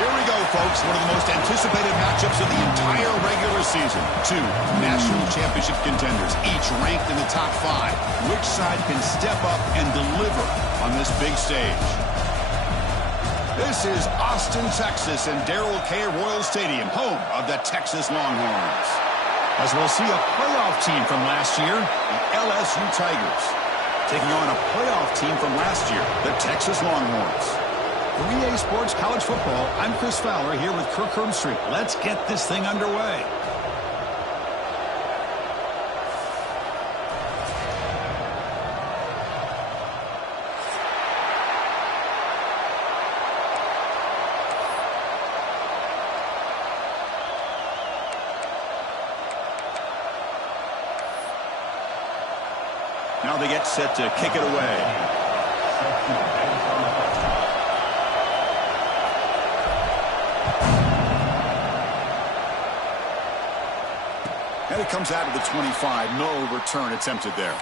Here we go, folks. One of the most anticipated matchups of the entire regular season. Two national championship contenders, each ranked in the top 5. Which side can step up and deliver on this big stage? This is Austin, Texas, and Darrell K. Royal Stadium, home of the Texas Longhorns. As we'll see a playoff team from last year, the LSU Tigers, taking on a playoff team from last year, the Texas Longhorns. For EA Sports College Football, I'm Chris Fowler here with Kirk Herbstreit. Let's get this thing underway. Now they get set to kick it away. And it comes out of the 25. No return attempted there.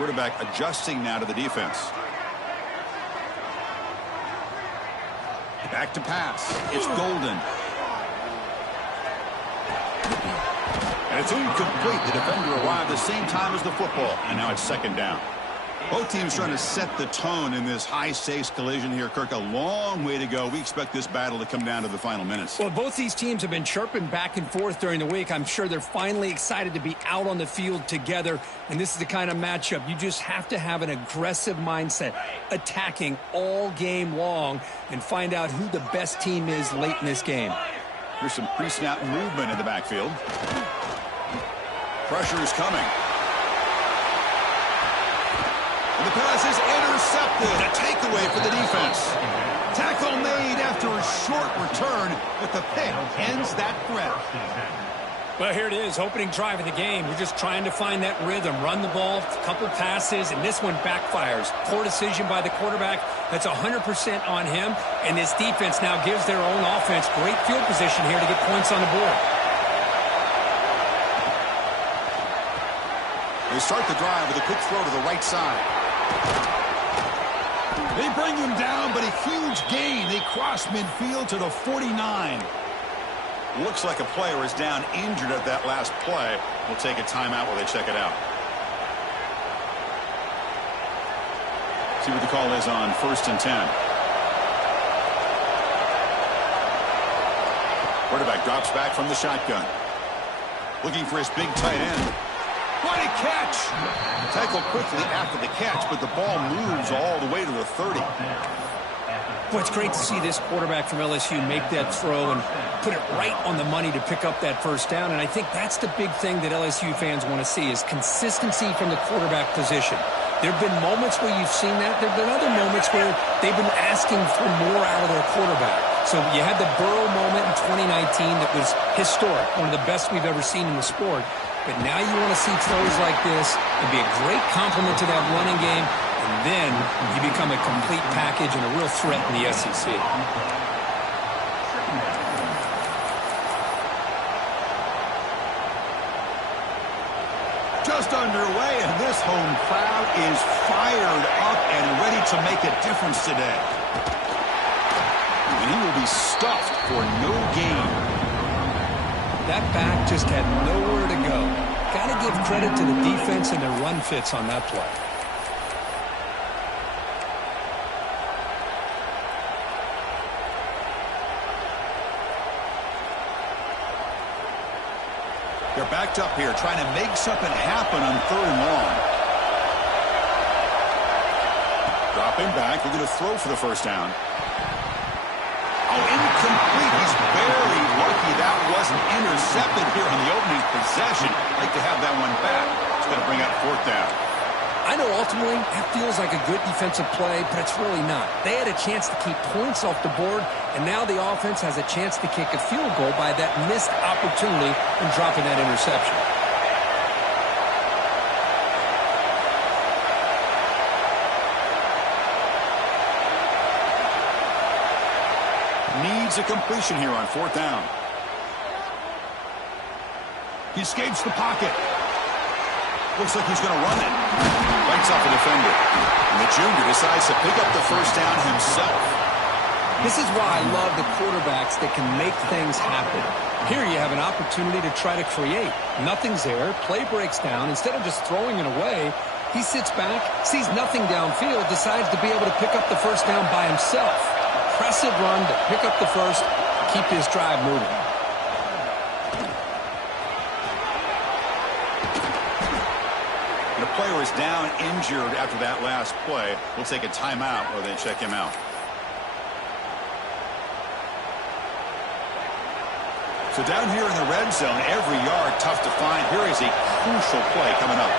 Quarterback adjusting now to the defense. Back to pass. It's Golden. And it's incomplete. The defender arrived the same time as the football. And now it's second down. Both teams trying to set the tone in this high-stakes collision here, Kirk. A long way to go. We expect this battle to come down to the final minutes. Well, both these teams have been chirping back and forth during the week. I'm sure they're finally excited to be out on the field together. And this is the kind of matchup you just have to have an aggressive mindset, attacking all game long, and find out who the best team is late in this game. Here's some pre-snap movement in the backfield. Pressure is coming. And the pass is intercepted. A takeaway for the defense. Tackle made after a short return, but the pick ends that threat. Well, here it is, opening drive of the game. We're just trying to find that rhythm, run the ball, a couple passes, and this one backfires. Poor decision by the quarterback. That's 100% on him, and this defense now gives their own offense great field position here to get points on the board. They start the drive with a quick throw to the right side. They bring him down, but a huge gain. They cross midfield to the 49. Looks like a player is down injured at that last play. We'll take a timeout while they check it out. See what the call is on 1st and 10. Quarterback drops back from the shotgun. Looking for his big tight end. What a catch! Tackled quickly after the catch, but the ball moves all the way to the 30. Well, it's great to see this quarterback from LSU make that throw and put it right on the money to pick up that first down. And I think that's the big thing that LSU fans want to see is consistency from the quarterback position. There have been moments where you've seen that. There have been other moments where they've been asking for more out of their quarterback. So you had the Burrow moment in 2019 that was historic, one of the best we've ever seen in the sport. But now you want to see throws like this and be a great complement to that running game, and then you become a complete package and a real threat in the SEC. Just underway, and this home crowd is fired up and ready to make a difference today. And he will be stuffed for no gain. That back just had nowhere to go. Got to give credit to the defense and their run fits on that play. They're backed up here, trying to make something happen on 3rd and long. Dropping back, looking to throw for the first down. Oh, incomplete. He's barely lucky that wasn't intercepted here on the opening possession. Like to have that one back. It's going to bring up 4th down. I know ultimately that feels like a good defensive play, but it's really not. They had a chance to keep points off the board, and now the offense has a chance to kick a field goal by that missed opportunity in dropping that interception. Needs a completion here on 4th down. He escapes the pocket. Looks like he's going to run it. Bites off a defender. And the junior decides to pick up the first down himself. This is why I love the quarterbacks that can make things happen. Here you have an opportunity to try to create. Nothing's there. Play breaks down. Instead of just throwing it away, he sits back, sees nothing downfield, decides to be able to pick up the first down by himself. Impressive run to pick up the first, keep his drive moving. The player is down injured after that last play. We'll take a timeout while they check him out. So down here in the red zone, every yard tough to find. Here is a crucial play coming up.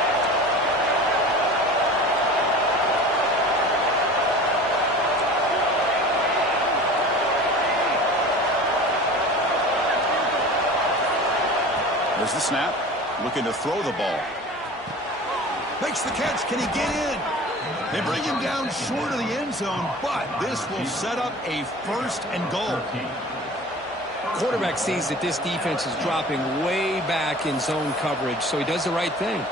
There's the snap. Looking to throw the ball. Makes the catch. Can he get in? They bring him down short of the end zone, but this will set up a 1st and goal. Quarterback sees that this defense is dropping way back in zone coverage, so he does the right thing.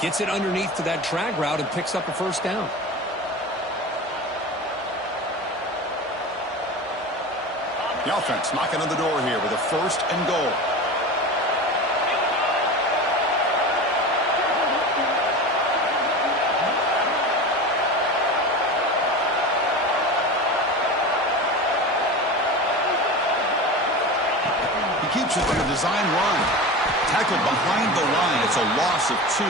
Gets it underneath to that drag route and picks up a first down. The offense knocking on the door here with a 1st and goal. He keeps it on a design run. Tackled behind the line. It's a loss of 2.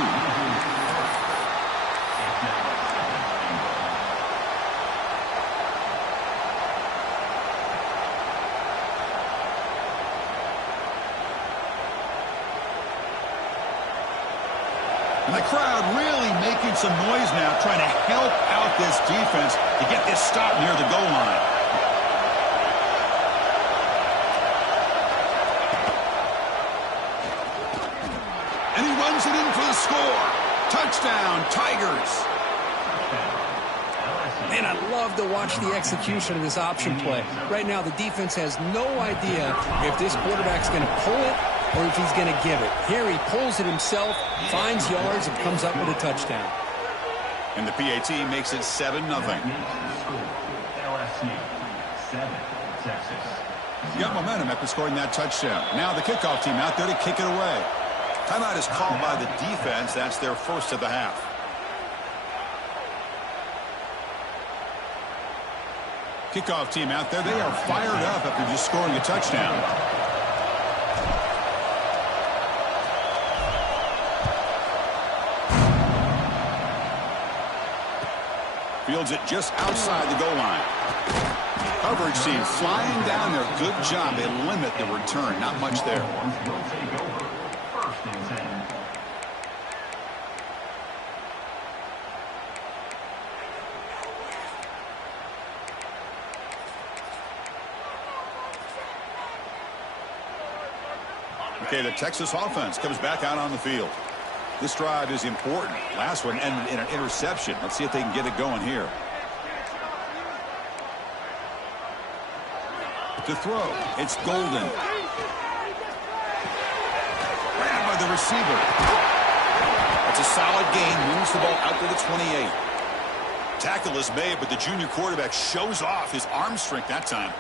And the crowd really making some noise now, trying to help out this defense to get this stop near the goal line. And he runs it in for the score. Touchdown, Tigers. Man, I love to watch the execution of this option play. Right now, the defense has no idea if this quarterback's going to pull it or if he's going to give it. Here he pulls it himself, finds yards, and comes up with a touchdown. And the PAT makes it 7-0. LSU 7, Texas. Got momentum after scoring that touchdown. Now the kickoff team out there to kick it away. Timeout is called by the defense. That's their first of the half. Kickoff team out there. They are fired up after just scoring a touchdown. Fields it just outside the goal line. Coverage team flying down there. Good job. They limit the return. Not much there. Okay, the Texas offense comes back out on the field. This drive is important. Last one ended in an interception. Let's see if they can get it going here. To throw, it's Golden. Ran by the receiver. That's a solid gain. Moves the ball out to the 28. Tackle is made, but the junior quarterback shows off his arm strength that time.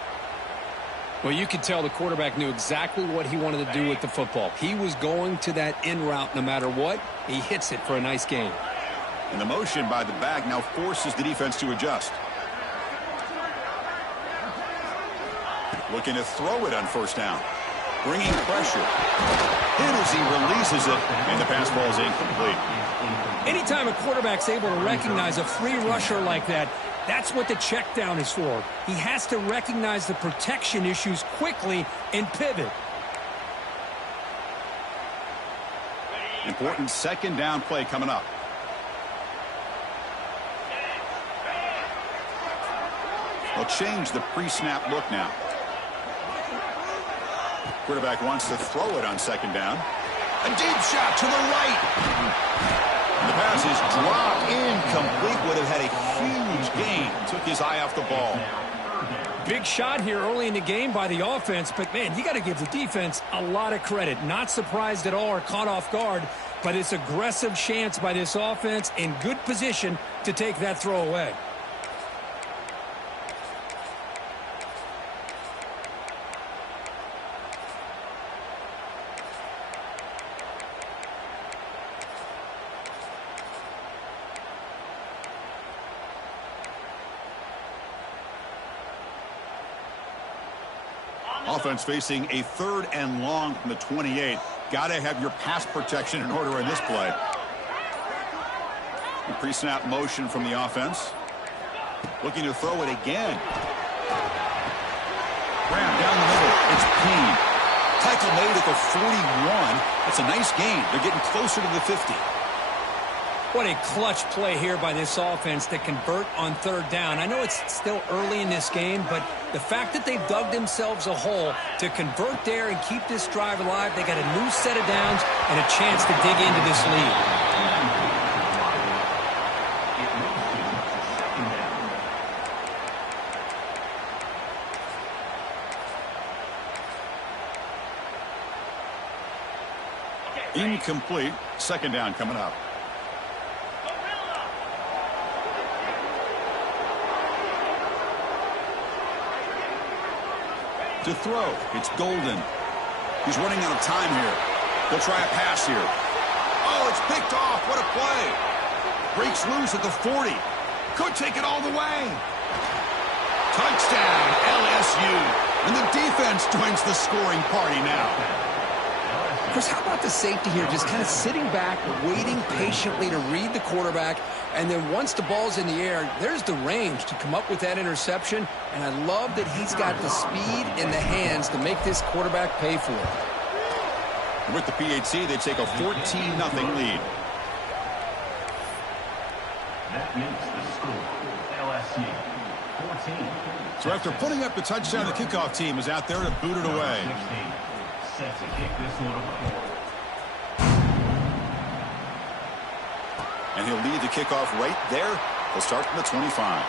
Well, you could tell the quarterback knew exactly what he wanted to do with the football. He was going to that in route no matter what. He hits it for a nice gain. And the motion by the back now forces the defense to adjust. Looking to throw it on first down. Bringing pressure. Hit as he releases it, and the pass ball is incomplete. Anytime a quarterback's able to recognize a free rusher like that, that's what the check down is for. He has to recognize the protection issues quickly and pivot. Important second down play coming up. They'll change the pre-snap look now. Quarterback wants to throw it on second down. A deep shot to the right. The pass is dropped incomplete. Would have had a huge gain. Took his eye off the ball. Big shot here early in the game by the offense, but man, you got to give the defense a lot of credit. Not surprised at all or caught off guard, but it's aggressive chance by this offense in good position to take that throw away. Offense facing a 3rd and long from the 28. Got to have your pass protection in order in this play. The pre-snap motion from the offense. Looking to throw it again. Ram down the middle. It's Payne. Tackle made at the 41. That's a nice gain. They're getting closer to the 50. What a clutch play here by this offense to convert on 3rd down. I know it's still early in this game, but the fact that they've dug themselves a hole to convert there and keep this drive alive, they got a new set of downs and a chance to dig into this lead. Incomplete. Second down coming up. To throw, it's Golden. He's running out of time here. They'll try a pass here. Oh, it's picked off. What a play. Breaks loose at the 40. Could take it all the way. Touchdown, LSU. And the defense joins the scoring party now. Chris, how about the safety here? Just kind of sitting back, waiting patiently to read the quarterback. And then once the ball's in the air, there's the range to come up with that interception. And I love that he's got the speed in the hands to make this quarterback pay for it. With the PHC, they take a 14-0 lead. That makes the score. LSU 14. So after putting up the touchdown, the kickoff team is out there to boot it away. 16. Set to kick this one away. And he'll lead the kickoff right there. He'll start from the 25.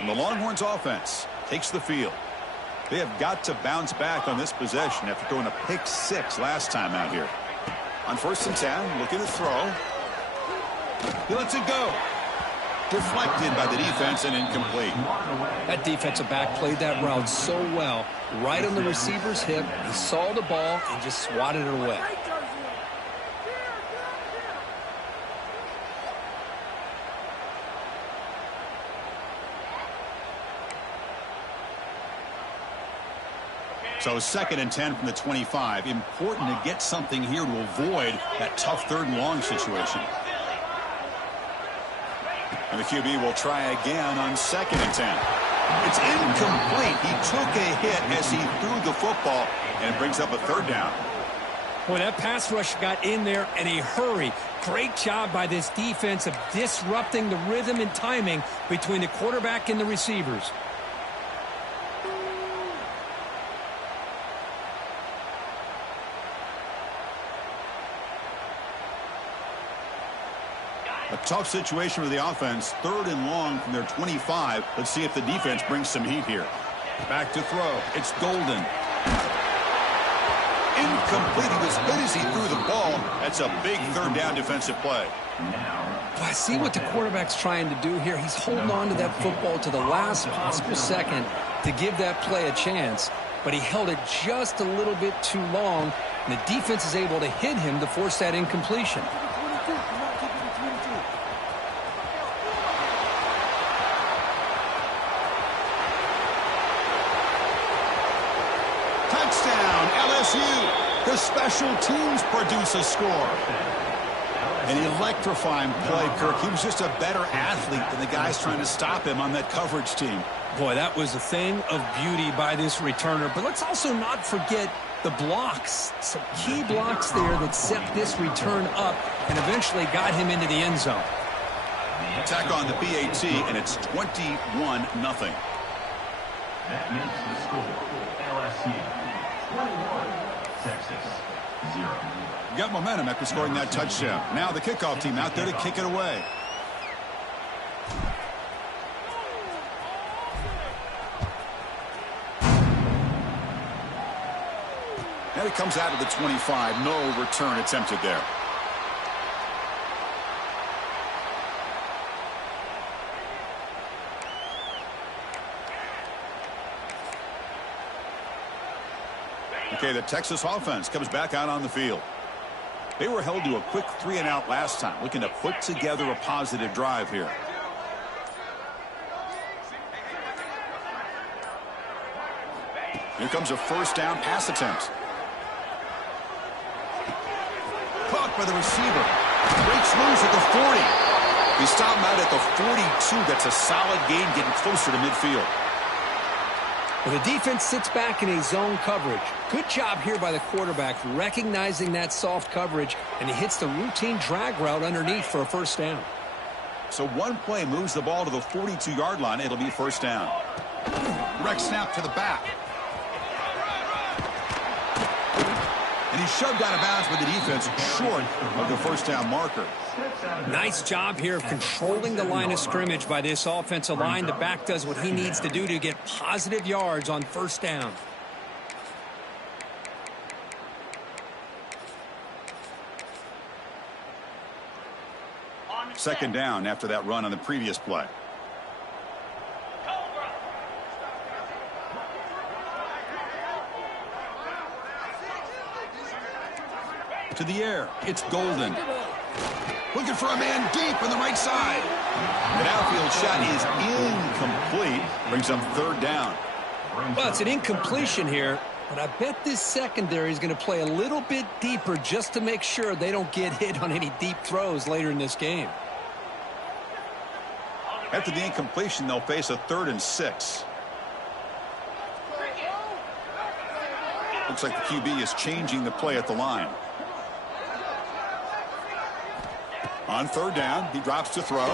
And the Longhorns offense takes the field. They have got to bounce back on this possession after throwing a pick 6 last time out here. On 1st and 10, looking to throw. He lets it go. Deflected by the defense and incomplete. That defensive back played that route so well. Right on the receiver's hip. He saw the ball and just swatted it away. So 2nd and 10 from the 25. Important to get something here to avoid that tough 3rd and long situation. And the QB will try again on 2nd and 10. It's incomplete. He took a hit as he threw the football, and it brings up a 3rd down. Boy, that pass rush got in there in a hurry. Great job by this defense of disrupting the rhythm and timing between the quarterback and the receivers. A tough situation for the offense. 3rd and long from their 25. Let's see if the defense brings some heat here. Back to throw. It's Golden. Incomplete. He was hit as he threw the ball. That's a big 3rd down defensive play. Well, I see what the quarterback's trying to do here. He's holding on to that football to the last possible second to give that play a chance. But he held it just a little bit too long. And the defense is able to hit him to force that incompletion. Touchdown, LSU. The special teams produce a score. An electrifying play, Kirk. He was just a better athlete than the guys trying to stop him on that coverage team. Boy, that was a thing of beauty by this returner. But let's also not forget the blocks. Some key blocks there that set this return up and eventually got him into the end zone. Attack on the PAT, and it's 21-0. That makes the score. LSU 21. Texas 0. Got momentum after scoring that touchdown. Now the kickoff team out there to kick it away. And it comes out of the 25. No return attempted there. Okay, the Texas offense comes back out on the field. They were held to a quick 3-and-out last time, looking to put together a positive drive here. Here comes a 1st down pass attempt. Caught by the receiver. Breaks loose at the 40. He stopped him out at the 42. That's a solid gain, getting closer to midfield. Well, the defense sits back in a zone coverage. Good job here by the quarterback, recognizing that soft coverage, and he hits the routine drag route underneath for a 1st down. So one play moves the ball to the 42-yard line. It'll be 1st down. Direct snap to the back. And he's shoved out of bounds by the defense short of the first down marker. Nice job here of controlling the line of scrimmage by this offensive line. The back does what he needs to do to get positive yards on first down. Second down after that run on the previous play. To the air, it's Golden. Looking for a man deep on the right side. The outfield shot is incomplete. Brings up third down. Well, it's an incompletion here, but I bet this secondary is going to play a little bit deeper just to make sure they don't get hit on any deep throws later in this game. After the incompletion, they'll face a 3rd and 6. Looks like the QB is changing the play at the line. On third down, he drops to throw.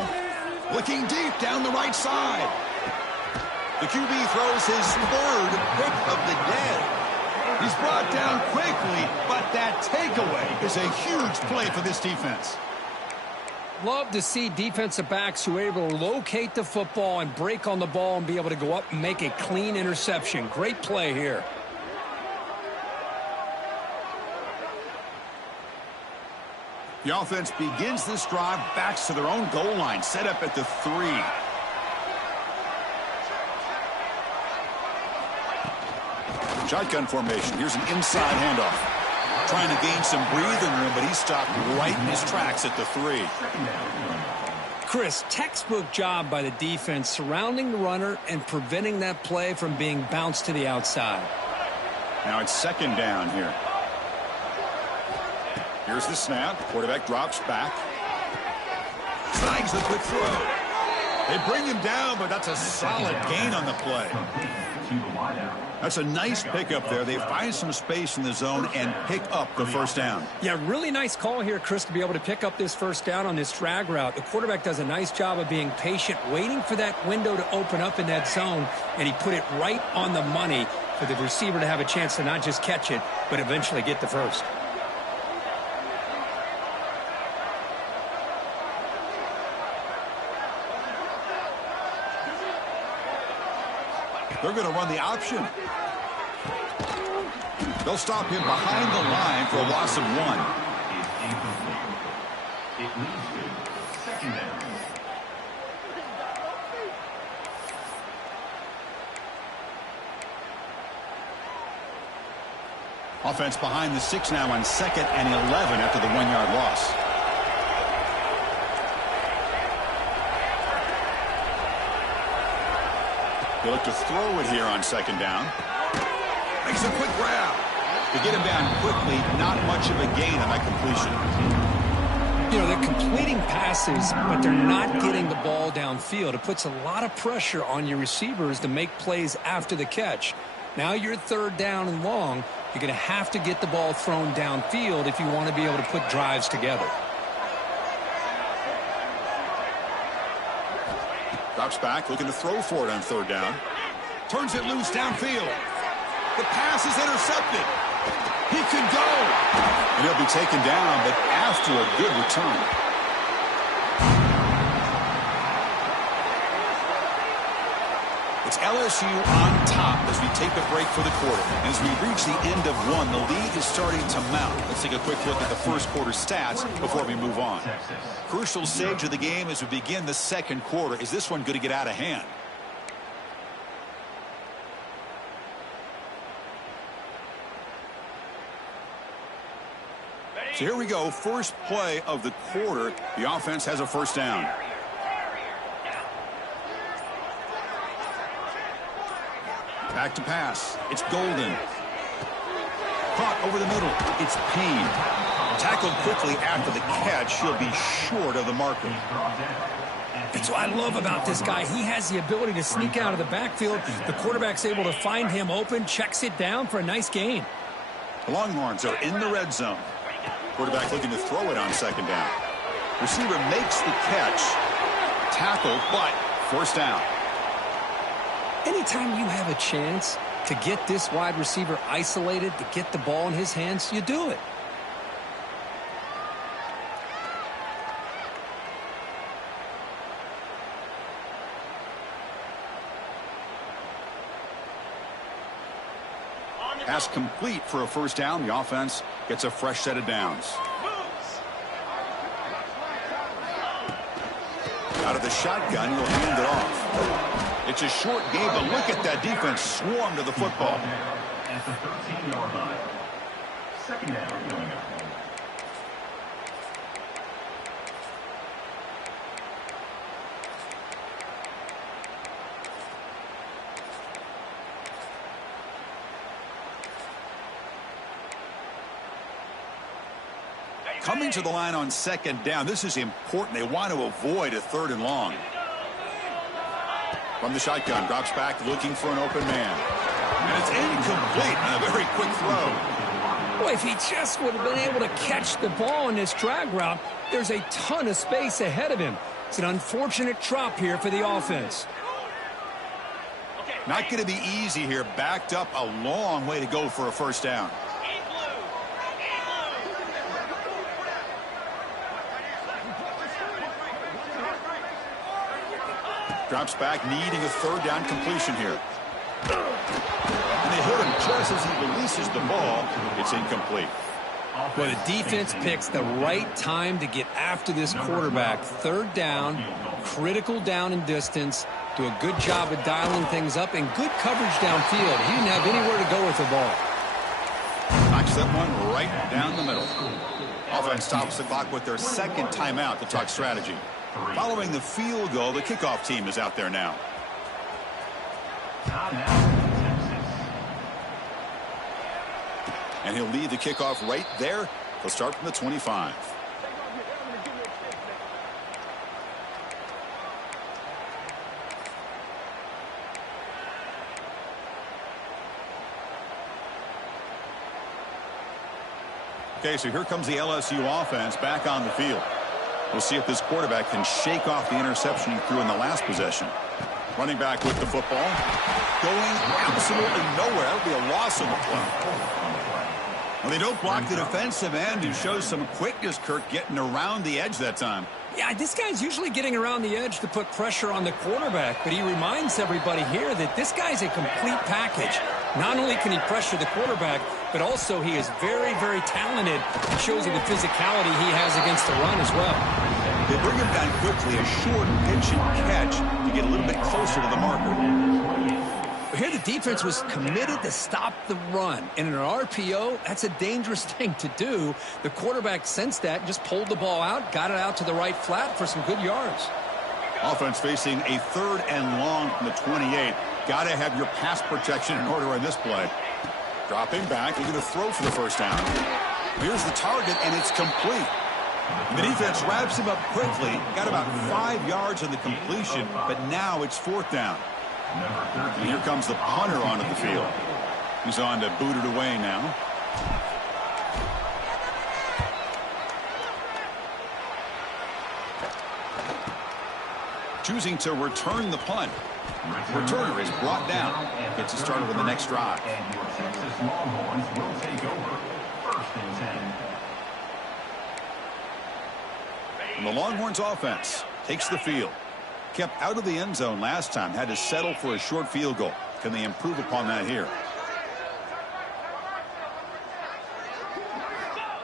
Looking deep down the right side. The QB throws his 3rd pick of the day. He's brought down quickly, but that takeaway is a huge play for this defense. Love to see defensive backs who are able to locate the football and break on the ball and be able to go up and make a clean interception. Great play here. The offense begins this drive, backs to their own goal line, set up at the 3. Shotgun formation. Here's an inside handoff. Trying to gain some breathing room, but he's stopped right in his tracks at the 3. Chris, textbook job by the defense surrounding the runner and preventing that play from being bounced to the outside. Now it's second down here. Here's the snap. Quarterback drops back. Snags the quick throw. They bring him down, but that's a solid gain on the play. That's a nice pickup there. They find some space in the zone and pick up the first down. Yeah, really nice call here, Chris, to be able to pick up this first down on this drag route. The quarterback does a nice job of being patient, waiting for that window to open up in that zone, and he put it right on the money for the receiver to have a chance to not just catch it, but eventually get the first. They're going to run the option. They'll stop him behind the line for a loss of 1. It leads to second down. Offense behind the 6 now on 2nd and 11 after the 1-yard loss. They look to throw it here on second down. Makes a quick grab. To get him down quickly, not much of a gain on that completion. You know, they're completing passes, but they're not getting the ball downfield. It puts a lot of pressure on your receivers to make plays after the catch. Now you're 3rd down and long. You're going to have to get the ball thrown downfield if you want to be able to put drives together. Drops back, looking to throw for it on 3rd down. Turns it loose downfield. The pass is intercepted. He could go. And he'll be taken down, but after a good return. It's LSU on top as we take a break for the quarter. And as we reach the end of 1, the lead is starting to mount. Let's take a quick look at the first quarter stats before we move on. Crucial stage of the game as we begin the second quarter. Is this one going to get out of hand? So here we go. First play of the quarter. The offense has a first down. Back to pass. It's Golden. Caught over the middle. It's Payne. Tackled quickly after the catch. He'll be short of the marker. That's what I love about this guy. He has the ability to sneak out of the backfield. The quarterback's able to find him open, checks it down for a nice gain. The Longhorns are in the red zone. Quarterback looking to throw it on second down. Receiver makes the catch. Tackle, but first down. Anytime you have a chance To get this wide receiver isolated, to get the ball in his hands, you do it. Pass complete for a first down. The offense gets a fresh set of downs. Out of the shotgun, he'll hand it off. It's a short game, but look at that defense swarm to the football. At the 13-yard line. Second down coming up. Coming to the line on second down. This is important. They want to avoid a third and long. From the shotgun, drops back looking for an open man. And it's incomplete on a very quick throw. Boy, if he just would have been able to catch the ball in this drag route, there's a ton of space ahead of him. It's an unfortunate drop here for the offense. Not going to be easy here. Backed up a long way to go for a first down. Drops back, needing a third down completion here. And they hit him just as he releases the ball. It's incomplete. Well, the defense picks the right time to get after this quarterback. Third down, critical down and distance. Do a good job of dialing things up and good coverage downfield. He didn't have anywhere to go with the ball. Knocks that one right down the middle. Offense stops the clock with their second timeout to talk strategy. Following the field goal, the kickoff team is out there now. And he'll lead the kickoff right there. He'll start from the 25. Okay, so here comes the LSU offense back on the field. We'll see if this quarterback can shake off the interception he threw in the last possession. Running back with the football. Going absolutely nowhere. That'll be a loss on the play. Well, they don't block the defensive end, who shows some quickness, Kirk, getting around the edge that time. Yeah, this guy's usually getting around the edge to put pressure on the quarterback, but he reminds everybody here that this guy's a complete package. Not only can he pressure the quarterback, but also he is very, very talented. It shows you the physicality he has against the run as well. They bring him down quickly, a short pitch and catch to get a little bit closer to the marker. Here the defense was committed to stop the run. And in an RPO, that's a dangerous thing to do. The quarterback sensed that, just pulled the ball out, got it out to the right flat for some good yards. Offense facing a third and long from the 28. Got to have your pass protection in order on this play. Dropping back, he's going to throw for the first down. Here's the target, and it's complete. The defense wraps him up quickly. Got about 5 yards on the completion, but now it's fourth down. And here comes the punter onto the field. He's on to boot it away now. Choosing to return the punt. Returner is brought down. Gets it started with the next drive. And your Texas Longhorns will take over. First and 10. And the Longhorns offense takes the field. Kept out of the end zone last time. Had to settle for a short field goal. Can they improve upon that here?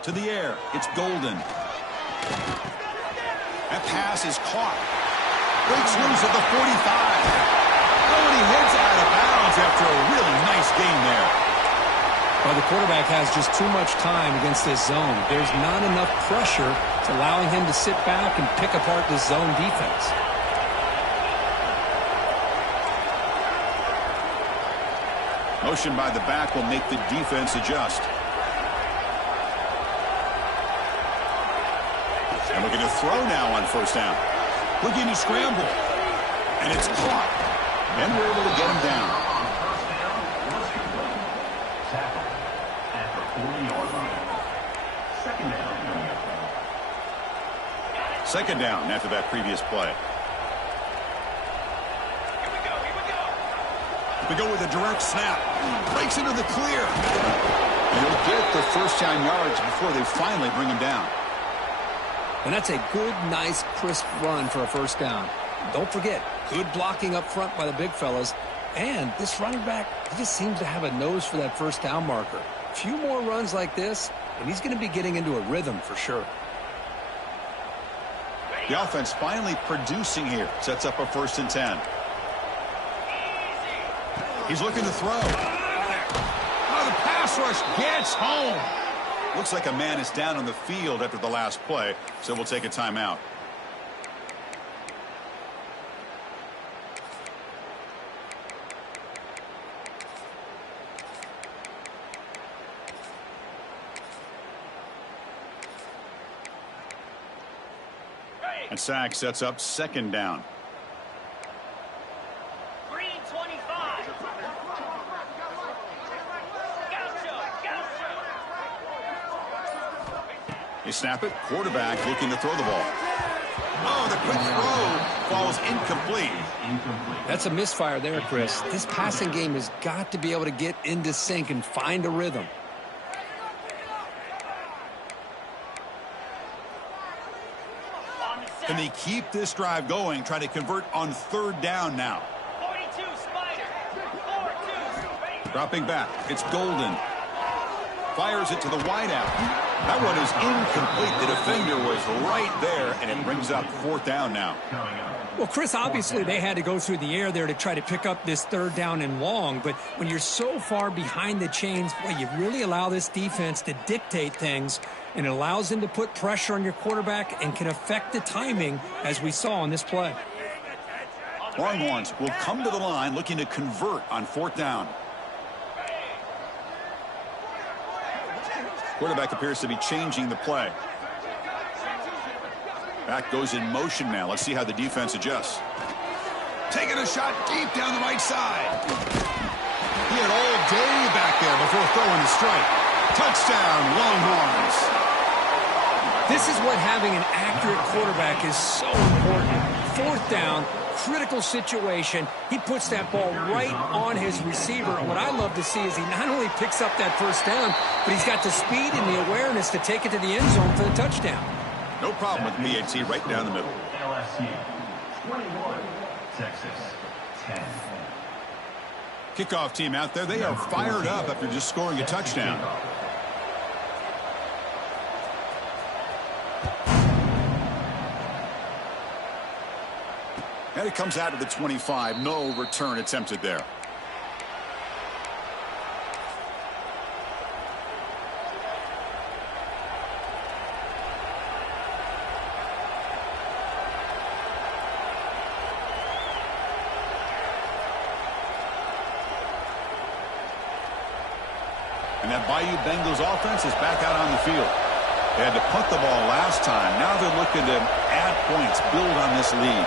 To the air. It's Golden. That pass is caught. Breaks loose at the 45. Oh, and he heads out of bounds after a really nice game there. Well, the quarterback has just too much time against this zone. There's not enough pressure to allowing him to sit back and pick apart this zone defense. Motion by the back will make the defense adjust. And looking to throw now on first down. Looking to scramble. And it's caught. And we're able to get him down. Tackle at the 40-yard line. Second down. Second down after that previous play. We go with a direct snap. Breaks into the clear. And he'll get the first down yards before they finally bring him down. And that's a good, nice, crisp run for a first down. Don't forget, good blocking up front by the big fellas. And this running back, he just seems to have a nose for that first down marker. A few more runs like this, and he's going to be getting into a rhythm for sure. The offense finally producing here. Sets up a 1st and 10. He's looking to throw. Oh, the pass rush gets home. Looks like a man is down on the field after the last play, so we'll take a timeout. And sack sets up 2nd down. Green 25. You snap it. Quarterback looking to throw the ball. Oh, the quick throw falls incomplete. That's a misfire there, Chris. This passing game has got to be able to get into sync and find a rhythm. Can they keep this drive going, try to convert on 3rd down now? 42 Spider. 4-2. Dropping back. It's Golden. Fires it to the wideout. That one is incomplete. The defender was right there, and it brings up 4th down now. Well, Chris, obviously they had to go through the air there to try to pick up this 3rd down and long, but when you're so far behind the chains, boy, you really allow this defense to dictate things, and it allows them to put pressure on your quarterback and can affect the timing, as we saw on this play. Longhorns will come to the line looking to convert on 4th down. Quarterback appears to be changing the play. Back goes in motion now. Let's see how the defense adjusts. Taking a shot deep down the right side. He had all day back there before throwing the strike. Touchdown, Longhorns. This is what having an accurate quarterback is so important. 4th down, critical situation. He puts that ball right on his receiver. And what I love to see is he not only picks up that 1st down, but he's got the speed and the awareness to take it to the end zone for the touchdown. No problem with BAT right down the middle. LSU 21, Texas 10. Kickoff team out there. They are fired up after just scoring a touchdown. And it comes out of the 25. No return attempted there. And that Bayou Bengals offense is back out on the field. They had to punt the ball last time. Now they're looking to add points, build on this lead.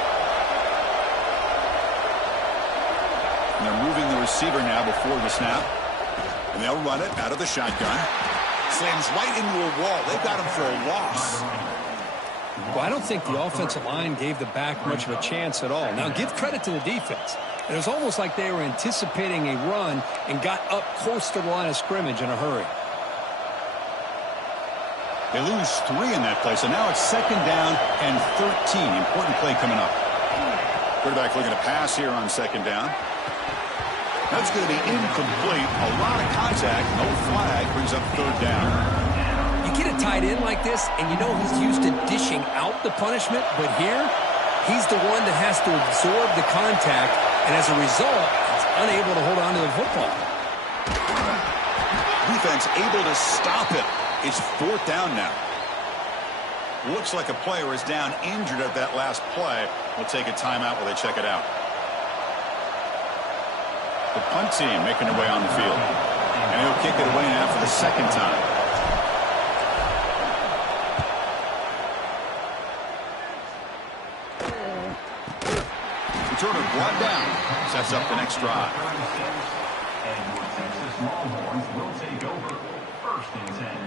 And they're moving the receiver now before the snap. And they'll run it out of the shotgun. Slams right into a wall. They've got him for a loss. Well, I don't think the offensive line gave the back much of a chance at all. Now, give credit to the defense. It was almost like they were anticipating a run and got up close to the line of scrimmage in a hurry. They lose 3 in that play, so now it's 2nd down and 13. Important play coming up. Quarterback looking to pass here on 2nd down. That's going to be incomplete. A lot of contact. No flag. Brings up 3rd down. You get a tight end like this, and you know he's used to dishing out the punishment, but here, he's the one that has to absorb the contact, and as a result, he's unable to hold on to the football. Defense able to stop it. It's 4th down now. Looks like a player is down injured at that last play. We'll take a timeout while they check it out. The punt team making their way on the field. And he'll kick it away now for the 2nd time. Returner brought down. Sets up the next drive. And your Texas Longhorns will take over 1st and 10.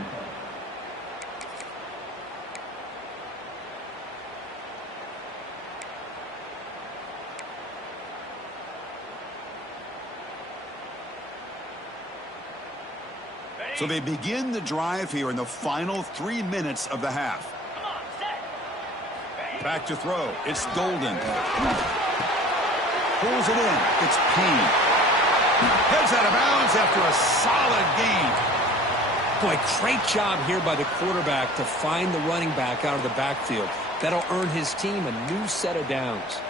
So they begin the drive here in the final 3 minutes of the half. Back to throw. It's Golden. Pulls it in. It's Payne. Heads out of bounds after a solid gain. Boy, great job here by the quarterback to find the running back out of the backfield. That'll earn his team a new set of downs.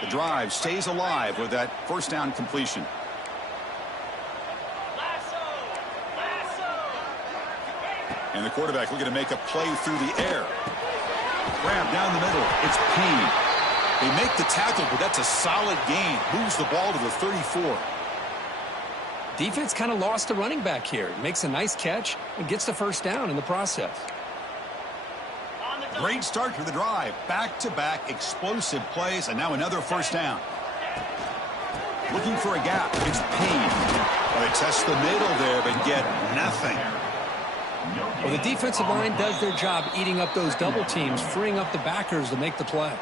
The drive stays alive with that first down completion. And the quarterback looking to make a play through the air. Grab down the middle. It's Payne. They make the tackle, but that's a solid gain. Moves the ball to the 34. Defense kind of lost the running back here. Makes a nice catch and gets the first down in the process. Great start to the drive. Back-to-back explosive plays, and now another first down. Looking for a gap. It's Payne. Well, they test the middle there, but get nothing. Well, the defensive line does their job eating up those double teams, freeing up the backers to make the play.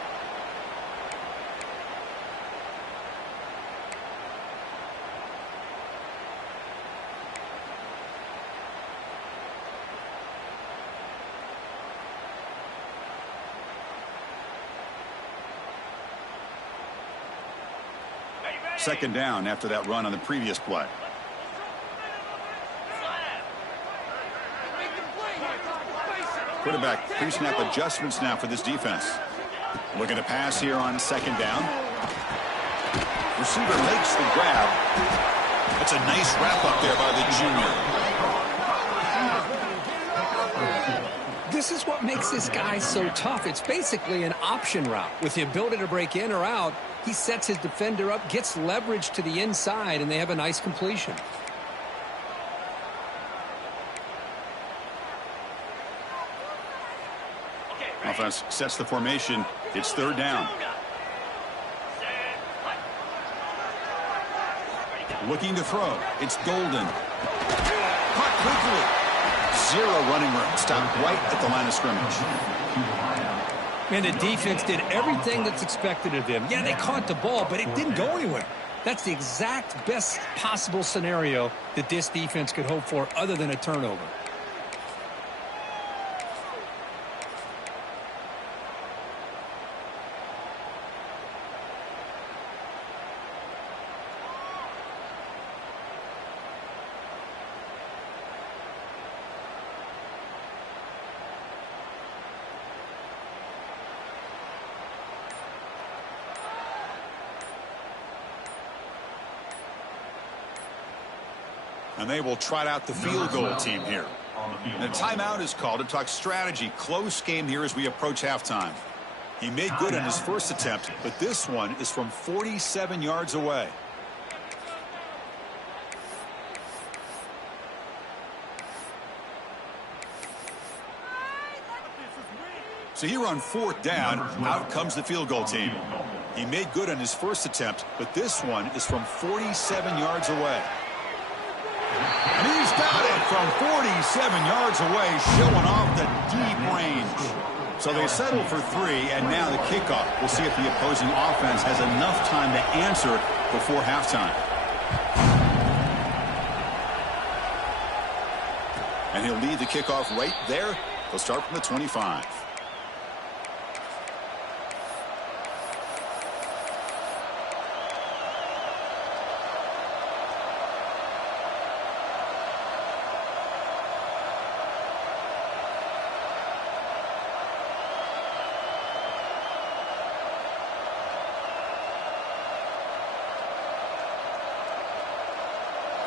Second down after that run on the previous play. Quarterback pre-snap adjustments now for this defense. Looking to pass here on second down. Receiver makes the grab. That's a nice wrap up there by the junior. This is what makes this guy so tough. It's basically an option route. With the ability to break in or out, he sets his defender up, gets leverage to the inside, and they have a nice completion. Offense sets the formation. It's third down. Looking to throw. It's Golden. Caught quickly. Zero running room. Stopped right at the line of scrimmage. Man, the defense did everything that's expected of them. Yeah, they caught the ball, but it didn't go anywhere. That's the exact best possible scenario that this defense could hope for other than a turnover. And they will trot out the field goal team here. And a timeout is called to talk strategy. Close game here as we approach halftime. He made good on his first attempt, but this one is from 47 yards away. So here on fourth down, out comes the field goal team. He made good on his first attempt, but this one is from 47 yards away. And he's got it from 47 yards away, showing off the deep range. So they settle for 3, and now the kickoff. We'll see if the opposing offense has enough time to answer before halftime. And he'll lead the kickoff right there. He'll start from the 25.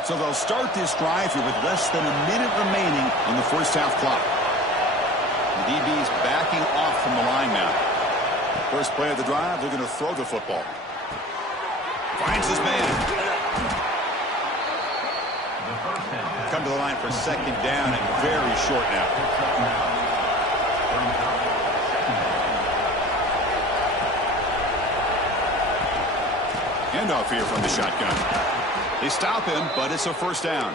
So they'll start this drive here with less than a minute remaining in the first half clock. The DB's backing off from the line now. First play of the drive, they're going to throw the football. Finds his man. Come to the line for second down and very short now. Handoff here from the shotgun. They stop him, but it's a first down.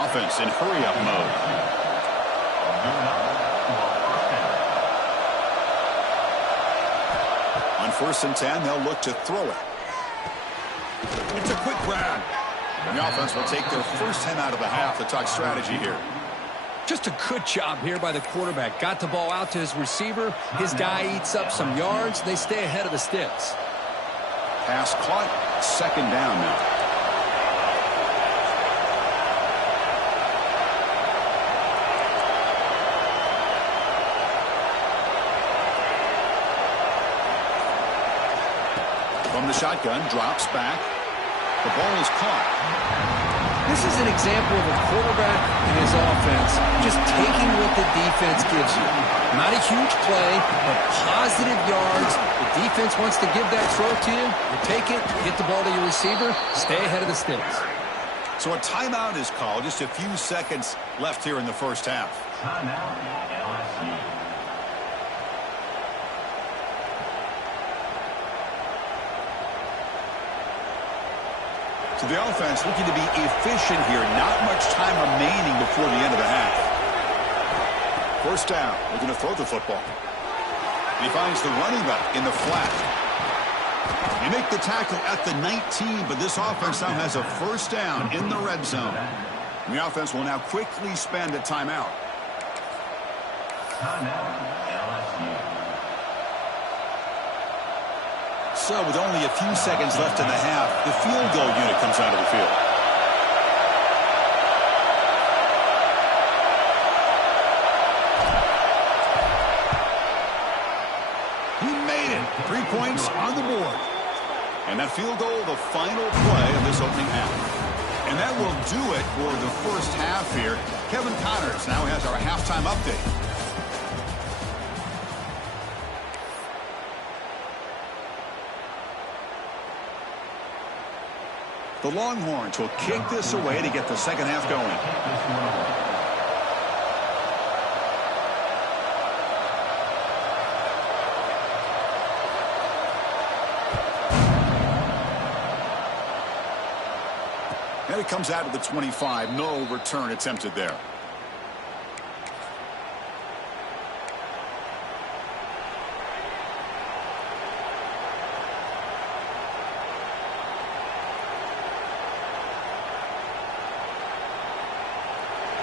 Offense in hurry-up mode. On 1st and 10, they'll look to throw it. It's a quick grab. The offense will take their first time out of the half to talk strategy here. Just a good job here by the quarterback. Got the ball out to his receiver. His guy eats up some yards. They stay ahead of the sticks. Pass caught. Second down now. From the shotgun, drops back. The ball is caught. This is an example of a quarterback and his offense just taking what the defense gives you. Not a huge play, but positive yards. The defense wants to give that throw to you. You take it, get the ball to your receiver, stay ahead of the sticks. So a timeout is called. Just a few seconds left here in the first half. Timeout, LSU. So the offense looking to be efficient here. Not much time remaining before the end of the half. First down, looking to throw the football. He finds the running back in the flat. They make the tackle at the 19, but this offense now has a first down in the red zone. And the offense will now quickly spend a timeout. Timeout, LSU. So with only a few seconds left in the half, the field goal unit comes out of the field. He made it. 3 points on the board. And that field goal, the final play of this opening half. And that will do it for the first half here. Kevin Connors now has our halftime update. The Longhorns will kick this away to get the second half going. And it comes out to the 25. No return attempted there.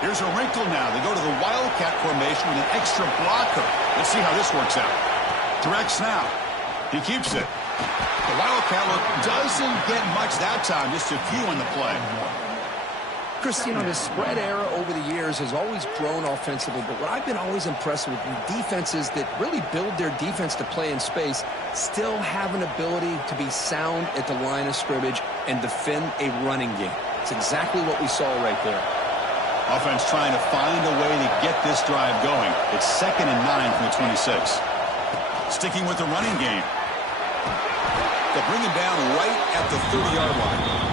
Here's a wrinkle now. They go to the Wildcat formation with an extra blocker. Let's see how this works out. Direct snap. He keeps it. The Wildcat look doesn't get much that time. Just a few in the play. Chris, you know, the spread era over the years has always grown offensively, but what I've been always impressed with defenses that really build their defense to play in space still have an ability to be sound at the line of scrimmage and defend a running game. It's exactly what we saw right there. Offense trying to find a way to get this drive going. It's 2nd and 9 from the 26. Sticking with the running game. They'll bring him down right at the 30-yard line.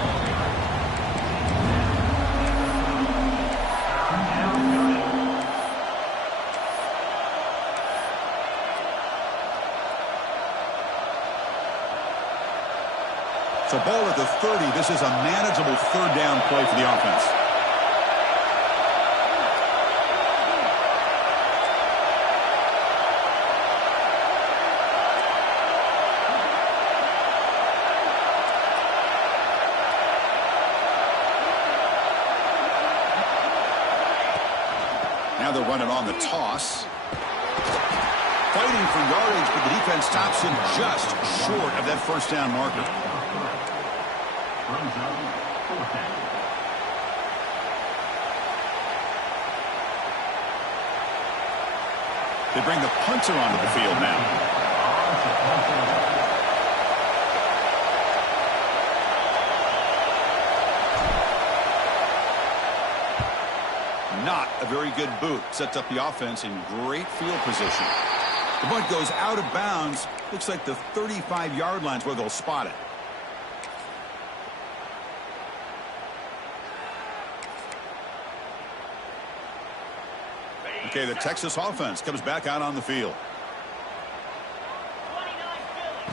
So ball at the 30. This is a manageable third down play for the offense. Now they're running on the toss. Fighting for yardage, but the defense stops him just short of that first down marker. They bring the punter onto the field now. Not a very good boot. Sets up the offense in great field position. The punt goes out of bounds. Looks like the 35-yard line's where they'll spot it. Okay, the Texas offense comes back out on the field.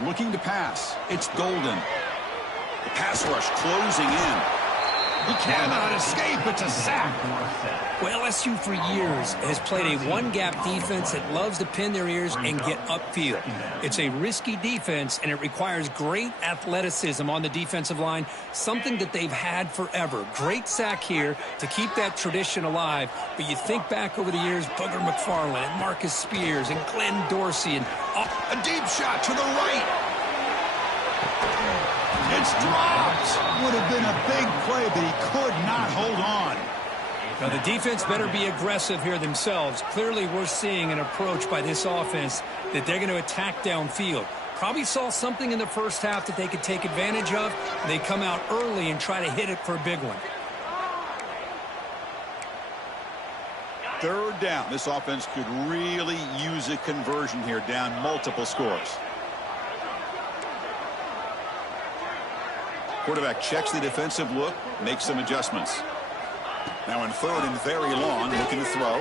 Looking to pass. It's Golden. The pass rush closing in. He cannot escape. It's a sack. Well, LSU for years has played a one-gap defense that loves to pin their ears and get upfield. It's a risky defense, and it requires great athleticism on the defensive line, something that they've had forever. Great sack here to keep that tradition alive. But you think back over the years, Booger McFarland and Marcus Spears and Glenn Dorsey. And a deep shot to the right. It's dropped. Would have been a big play, but he could not hold on. Now, the defense better be aggressive here themselves. Clearly, we're seeing an approach by this offense that they're going to attack downfield. Probably saw something in the first half that they could take advantage of. They come out early and try to hit it for a big one. Third down. This offense could really use a conversion here, down multiple scores. Quarterback checks the defensive look, makes some adjustments. Now in third and very long, looking to throw.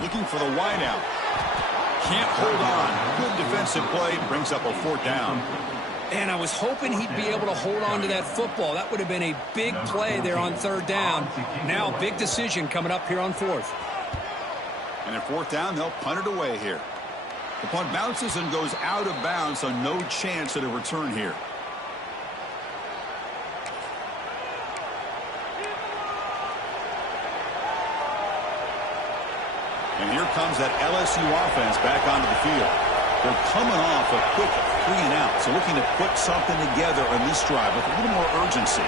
Looking for the wideout. Can't hold on. Good defensive play, brings up a fourth down. And I was hoping he'd be able to hold on to that football. That would have been a big play there on third down. Now, big decision coming up here on fourth. And at fourth down, they'll punt it away here. The punt bounces and goes out of bounds, so no chance at a return here. And here comes that LSU offense back onto the field. They're coming off a quick 3-and-out, so looking to put something together on this drive with a little more urgency.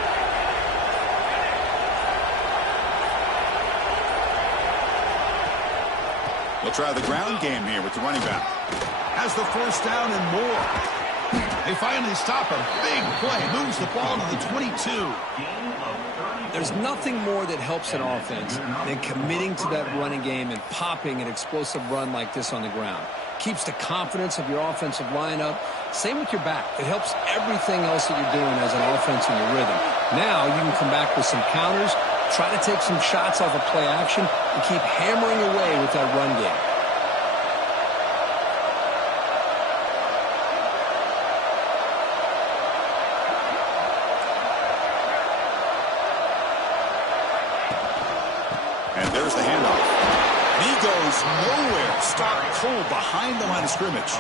They'll try the ground game here with the running back. Has the first down and more. They finally stop a big play. Moves the ball to the 22. There's nothing more that helps an offense than committing to that running game and popping an explosive run like this on the ground. Keeps the confidence of your offensive lineup. Same with your back. It helps everything else that you're doing as an offense in your rhythm. Now you can come back with some counters, try to take some shots off of play action, and keep hammering away with that run game. There's the handoff. He goes nowhere. Stop cold behind the line of scrimmage.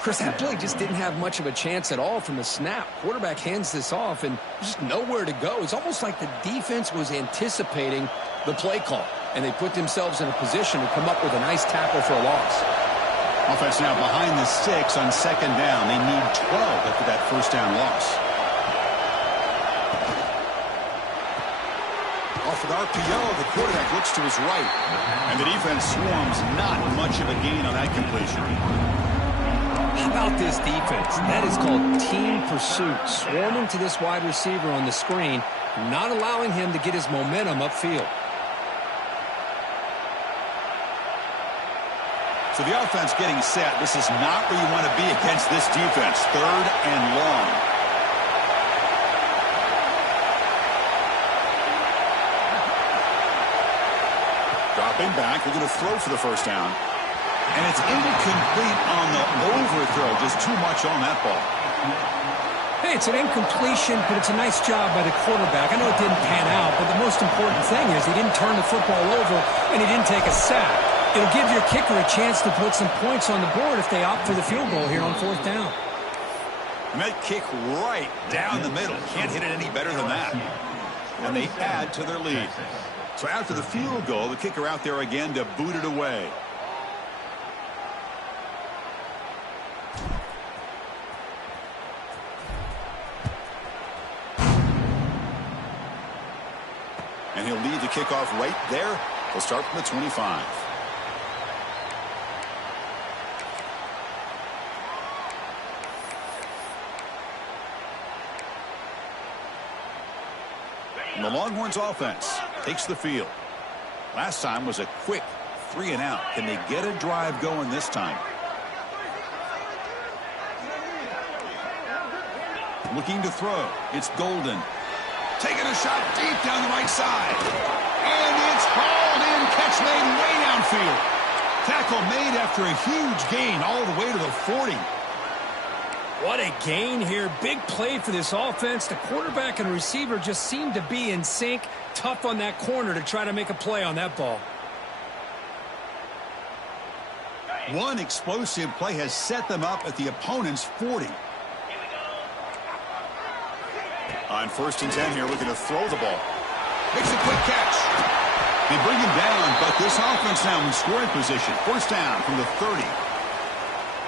Chris, that play just didn't have much of a chance at all from the snap. Quarterback hands this off and just nowhere to go. It's almost like the defense was anticipating the play call, and they put themselves in a position to come up with a nice tackle for a loss. Offense now behind the 6 on second down. They need 12 after that first down loss. Off with RPO, the quarterback looks to his right. And the defense swarms, not much of a gain on that completion. How about this defense? That is called team pursuit. Swarming to this wide receiver on the screen, not allowing him to get his momentum upfield. So the offense getting set. This is not where you want to be against this defense. Third and long. Dropping back, they're going to throw for the first down. And it's incomplete on the overthrow. Just too much on that ball. Hey, it's an incompletion, but it's a nice job by the quarterback. I know it didn't pan out, but the most important thing is he didn't turn the football over and he didn't take a sack. It'll give your kicker a chance to put some points on the board if they opt for the field goal here on fourth down. And that kick right down the middle. Can't hit it any better than that. And they add to their lead. So after the field goal, the kicker out there again to boot it away. And he'll lead the kickoff right there. He'll start from the 25. And the Longhorns offense takes the field. Last time was a quick 3-and-out. Can they get a drive going this time? Looking to throw. It's Golden. Taking a shot deep down the right side. And it's hauled in. Catch made way downfield. Tackle made after a huge gain all the way to the 40. What a gain here. Big play for this offense. The quarterback and receiver just seem to be in sync. Tough on that corner to try to make a play on that ball. One explosive play has set them up at the opponent's 40. On 1st and 10 here, looking to throw the ball. Makes a quick catch. They bring him down, but this offense now in scoring position. 1st down from the 30.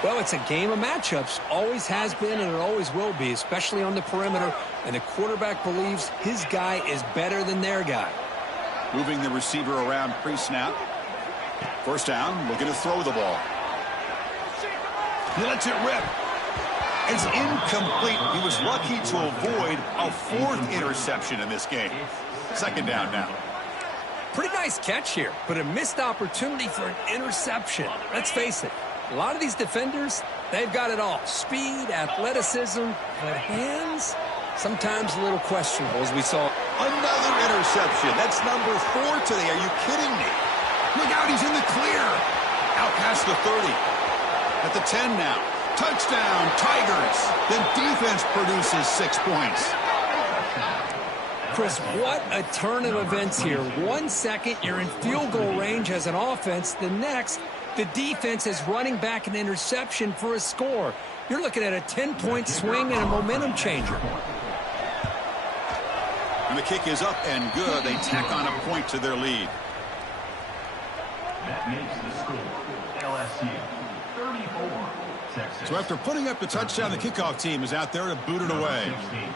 Well, it's a game of matchups. Always has been and it always will be, especially on the perimeter. And the quarterback believes his guy is better than their guy. Moving the receiver around pre-snap. 1st down, looking to throw the ball. He lets it rip. It's incomplete. He was lucky to avoid a 4th interception in this game. 2nd down now. Pretty nice catch here, but a missed opportunity for an interception. Let's face it, a lot of these defenders, they've got it all. Speed, athleticism, but hands, sometimes a little questionable, as we saw. Another interception. That's number 4 today. Are you kidding me? Look out, he's in the clear. Out past the 30. At the 10 now. Touchdown, Tigers. The defense produces 6 points. Chris, what a turn of events here. 1 second, you're in field goal range as an offense. The next, the defense is running back an interception for a score. You're looking at a 10-point swing and a momentum changer. And the kick is up and good. They tack on a point to their lead. That makes the score LSU 34, Texas. So after putting up the touchdown, the kickoff team is out there to boot it away. 16,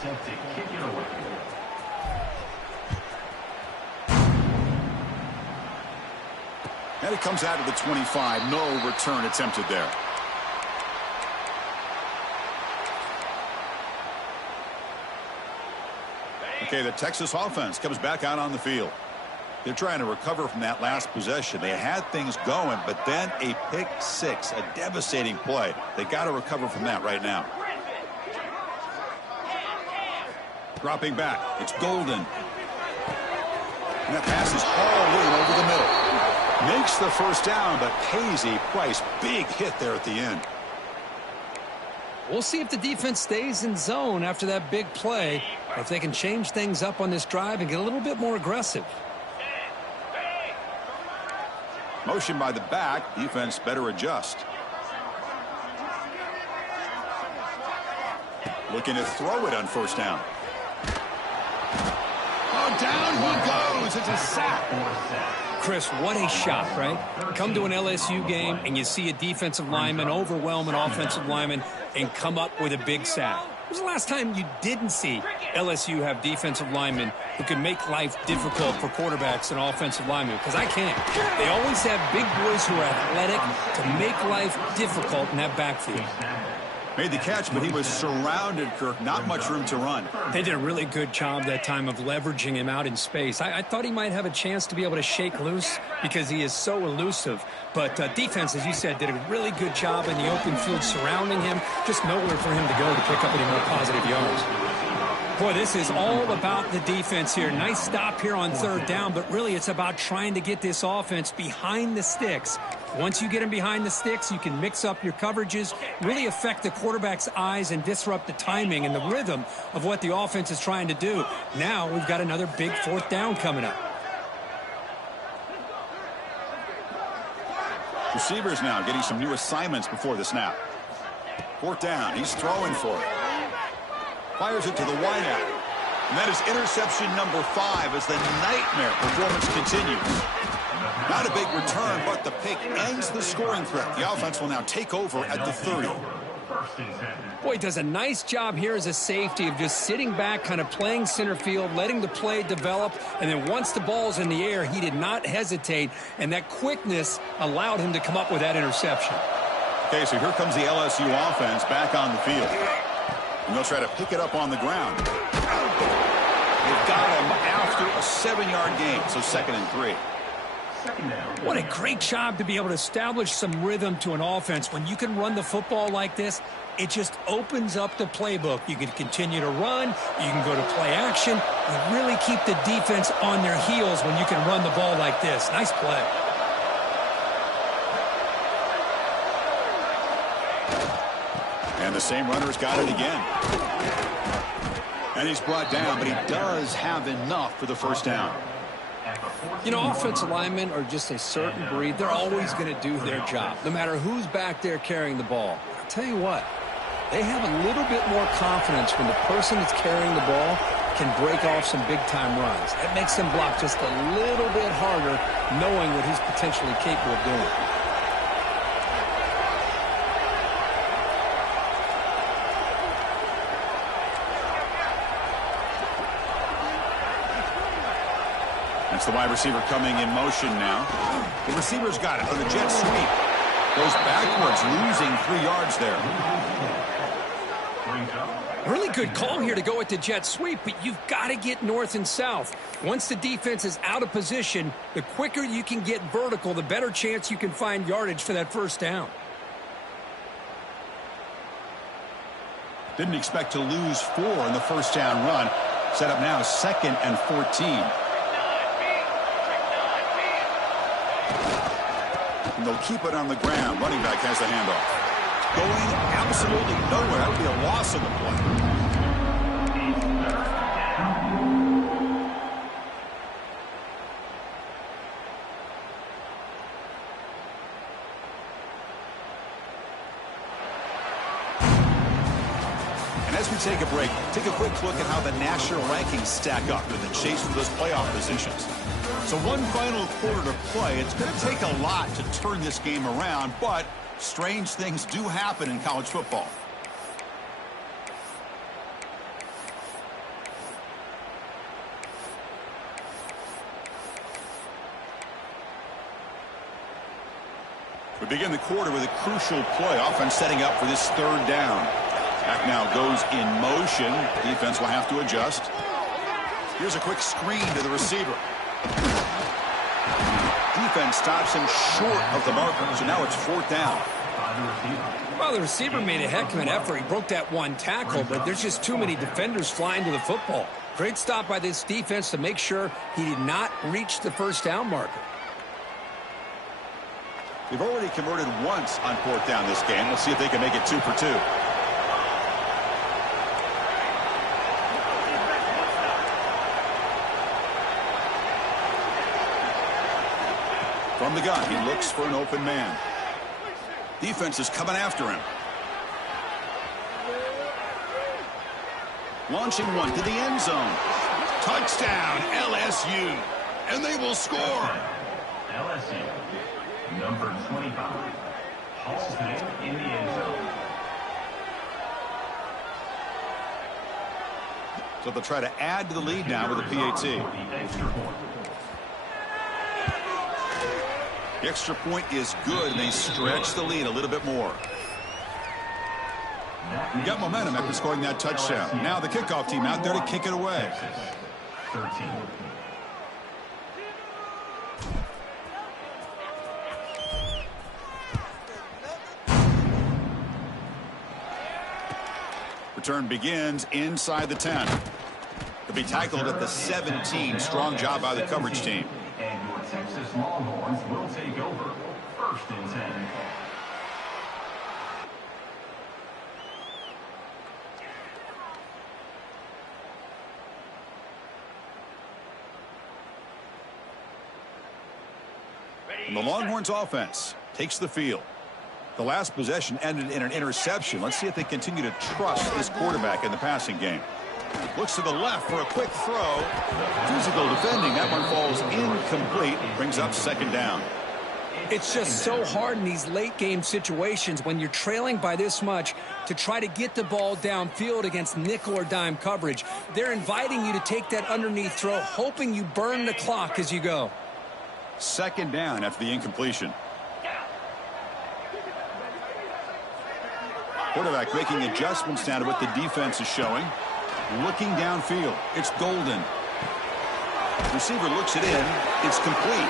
set to kick it away. And it comes out of the 25. No return attempted there. Okay, the Texas offense comes back out on the field. They're trying to recover from that last possession. They had things going, but then a pick 6, a devastating play. They got to recover from that right now. Dropping back, it's Golden. And that pass is hauled in over the middle. Makes the 1st down, but pays a price. Big hit there at the end. We'll see if the defense stays in zone after that big play, or if they can change things up on this drive and get a little bit more aggressive. Motion by the back. Defense better adjust. Looking to throw it on 1st down. Oh, down he goes. It's a sack. Chris, what a shot, right? Come to an LSU game and you see a defensive lineman overwhelm an offensive lineman and come up with a big sack. When was the last time you didn't see LSU have defensive linemen who can make life difficult for quarterbacks and offensive linemen? Because I can't. They always have big boys who are athletic to make life difficult in that backfield. Made the catch, but he was surrounded, Kirk. Not much room to run. They did a really good job that time of leveraging him out in space. I thought he might have a chance to be able to shake loose because he is so elusive. But defense, as you said, did a really good job in the open field surrounding him. Just nowhere for him to go to pick up any more positive yards. Boy, this is all about the defense here. Nice stop here on 3rd down, but really it's about trying to get this offense behind the sticks. Once you get them behind the sticks, you can mix up your coverages, really affect the quarterback's eyes and disrupt the timing and the rhythm of what the offense is trying to do. Now we've got another big 4th down coming up. Receivers now getting some new assignments before the snap. 4th down. He's throwing for it. Fires it to the wideout. And that is interception number 5 as the nightmare performance continues. Not a big return, but the pick ends the scoring threat. The offense will now take over at the 30. Boy, does a nice job here as a safety of just sitting back, kind of playing center field, letting the play develop, and then once the ball's in the air, he did not hesitate, and that quickness allowed him to come up with that interception. Okay, so here comes the LSU offense back on the field. And they'll try to pick it up on the ground. They've got him after a 7-yard gain, so 2nd and 3. What a great job to be able to establish some rhythm to an offense. When you can run the football like this, it just opens up the playbook. You can continue to run. You can go to play action. You really keep the defense on their heels when you can run the ball like this. Nice play. And the same runner's got it again. And he's brought down, but he does have enough for the first down. You know, offensive linemen are just a certain breed. They're always going to do their job, no matter who's back there carrying the ball. I'll tell you what, they have a little bit more confidence when the person that's carrying the ball can break off some big-time runs. That makes them block just a little bit harder, knowing what he's potentially capable of doing. That's the wide receiver coming in motion now. The receiver's got it on the jet sweep. Goes backwards, losing 3 yards there. Really good call here to go with the jet sweep, but you've got to get north and south. Once the defense is out of position, the quicker you can get vertical, the better chance you can find yardage for that first down. Didn't expect to lose 4 in the first down run. Set up now 2nd and 14. And they'll keep it on the ground. Running back has the handoff. Going absolutely nowhere. That would be a loss on the play. And as we take a break, take a quick look at how the national rankings stack up in the chase for those playoff positions. So one final quarter to play. It's going to take a lot to turn this game around, but strange things do happen in college football. We begin the quarter with a crucial play. Offense setting up for this 3rd down. Back now goes in motion. Defense will have to adjust. Here's a quick screen to the receiver. Defense stops him short of the marker, so now it's 4th down. Well, the receiver made a heck of an effort. He broke that one tackle, but there's just too many defenders flying to the football. Great stop by this defense to make sure he did not reach the first down marker. They've already converted once on 4th down this game. Let's see if they can make it 2 for 2. From the gun, he looks for an open man. Defense is coming after him. Launching one to the end zone. Touchdown, LSU. And they will score. LSU, number 25, hauls it in the end zone. So they'll try to add to the lead now with a PAT. The extra point. The extra point is good, and they stretch the lead a little bit more. Got momentum after scoring that touchdown. Now the kickoff team out there to kick it away. 13. Return begins inside the 10. They'll be tackled at the 17. Strong job by the coverage team. And your Texas Longhorns will take over 1st and 10. And the Longhorns offense takes the field. The last possession ended in an interception. Let's see if they continue to trust this quarterback in the passing game. Looks to the left for a quick throw. Physical defending. That one falls incomplete. Brings up 2nd down. It's just so hard in these late game situations when you're trailing by this much to try to get the ball downfield against nickel or dime coverage. They're inviting you to take that underneath throw, hoping you burn the clock as you go. 2nd down after the incompletion. Quarterback making adjustments now to what the defense is showing. Looking downfield. It's Golden. Receiver looks it in. It's complete.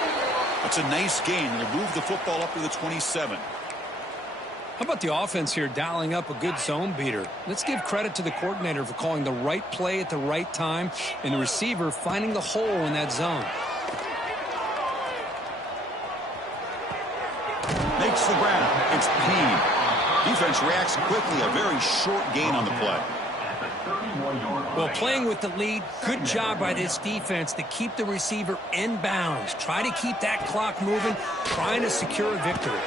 It's a nice gain. They'll move the football up to the 27. How about the offense here dialing up a good zone beater? Let's give credit to the coordinator for calling the right play at the right time and the receiver finding the hole in that zone. Makes the ground. It's Payne. Defense reacts quickly, a very short gain on the play. At the 31-yard line. Well, playing with the lead, good job by this defense to keep the receiver in bounds. Try to keep that clock moving, trying to secure a victory.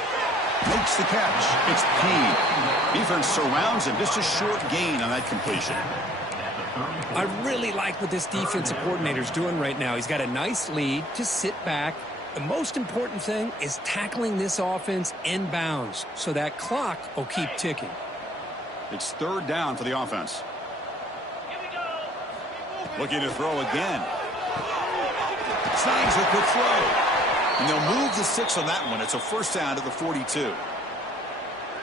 Makes the catch. It's Payne. Defense surrounds him. Just a short gain on that completion. I really like what this defensive coordinator is doing right now. He's got a nice lead to sit back. The most important thing is tackling this offense in bounds so that clock will keep ticking. It's third down for the offense. Looking to throw again. Snags a quick throw. And they'll move the 6 on that one. It's a first down to the 42.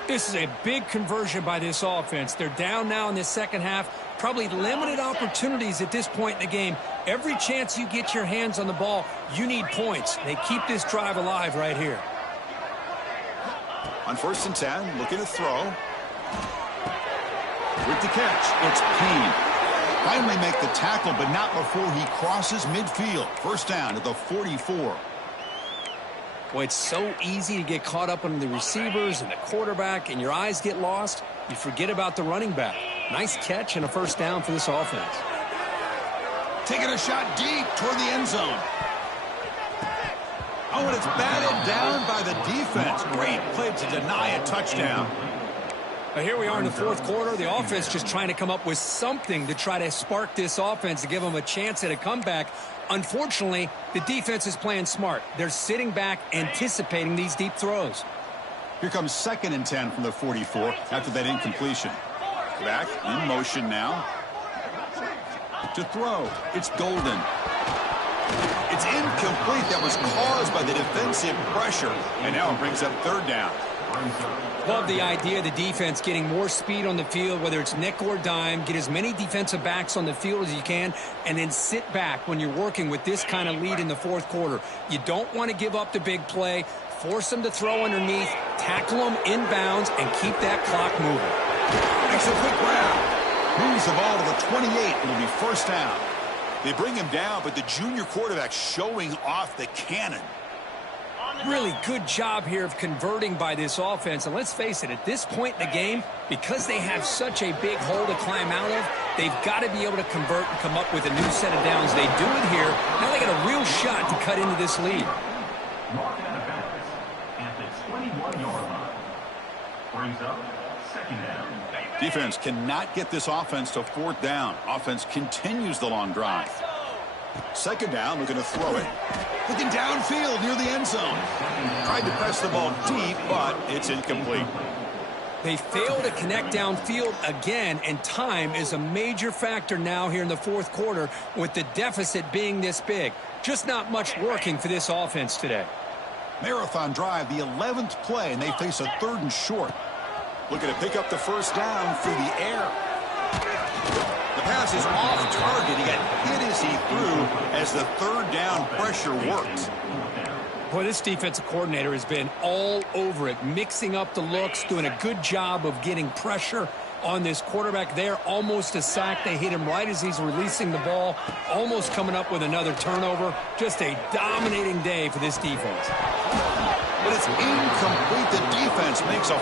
This is a big conversion by this offense. They're down now in the second half. Probably limited opportunities at this point in the game. Every chance you get your hands on the ball, you need points. They keep this drive alive right here. On first and 10, looking to throw. With the catch, it's Payne. Finally make the tackle, but not before he crosses midfield. First down at the 44. Boy, it's so easy to get caught up on the receivers and the quarterback, and your eyes get lost. You forget about the running back. Nice catch and a first down for this offense. Taking a shot deep toward the end zone. Oh, and it's batted down by the defense. Great play to deny a touchdown. Here we are in the fourth quarter. The offense just trying to come up with something to try to spark this offense to give them a chance at a comeback. Unfortunately, the defense is playing smart. They're sitting back, anticipating these deep throws. Here comes second and 10 from the 44 after that incompletion. Back in motion now. To throw. It's Golden. It's incomplete. That was caused by the defensive pressure. And now it brings up third down. Love the idea of the defense getting more speed on the field, whether it's nickel or dime. Get as many defensive backs on the field as you can, and then sit back when you're working with this kind of lead in the fourth quarter. You don't want to give up the big play. Force them to throw underneath, tackle them inbounds, and keep that clock moving. Makes a quick grab. Moves the ball to the 28. It'll be first down. They bring him down, but the junior quarterback showing off the cannon. Really good job here of converting by this offense. And let's face it, at this point in the game, because they have such a big hole to climb out of, they've got to be able to convert and come up with a new set of downs. They do it here. Now they got a real shot to cut into this lead. Mark out of bounds at the 21-yard line. Brings up second down. Defense cannot get this offense to fourth down. Offense continues the long drive. Second down, looking to throw it. Looking downfield near the end zone. Tried to press the ball deep, but it's incomplete. They fail to connect downfield again, and time is a major factor now here in the fourth quarter with the deficit being this big. Just not much working for this offense today. Marathon drive, the 11th play, and they face a third and short. Looking to pick up the first down through the air. The pass is off target. He got hit as he threw as the third down pressure worked. Boy, this defensive coordinator has been all over it, mixing up the looks, doing a good job of getting pressure on this quarterback there. Almost a sack. They hit him right as he's releasing the ball, almost coming up with another turnover. Just a dominating day for this defense. But it's incomplete. The defense makes a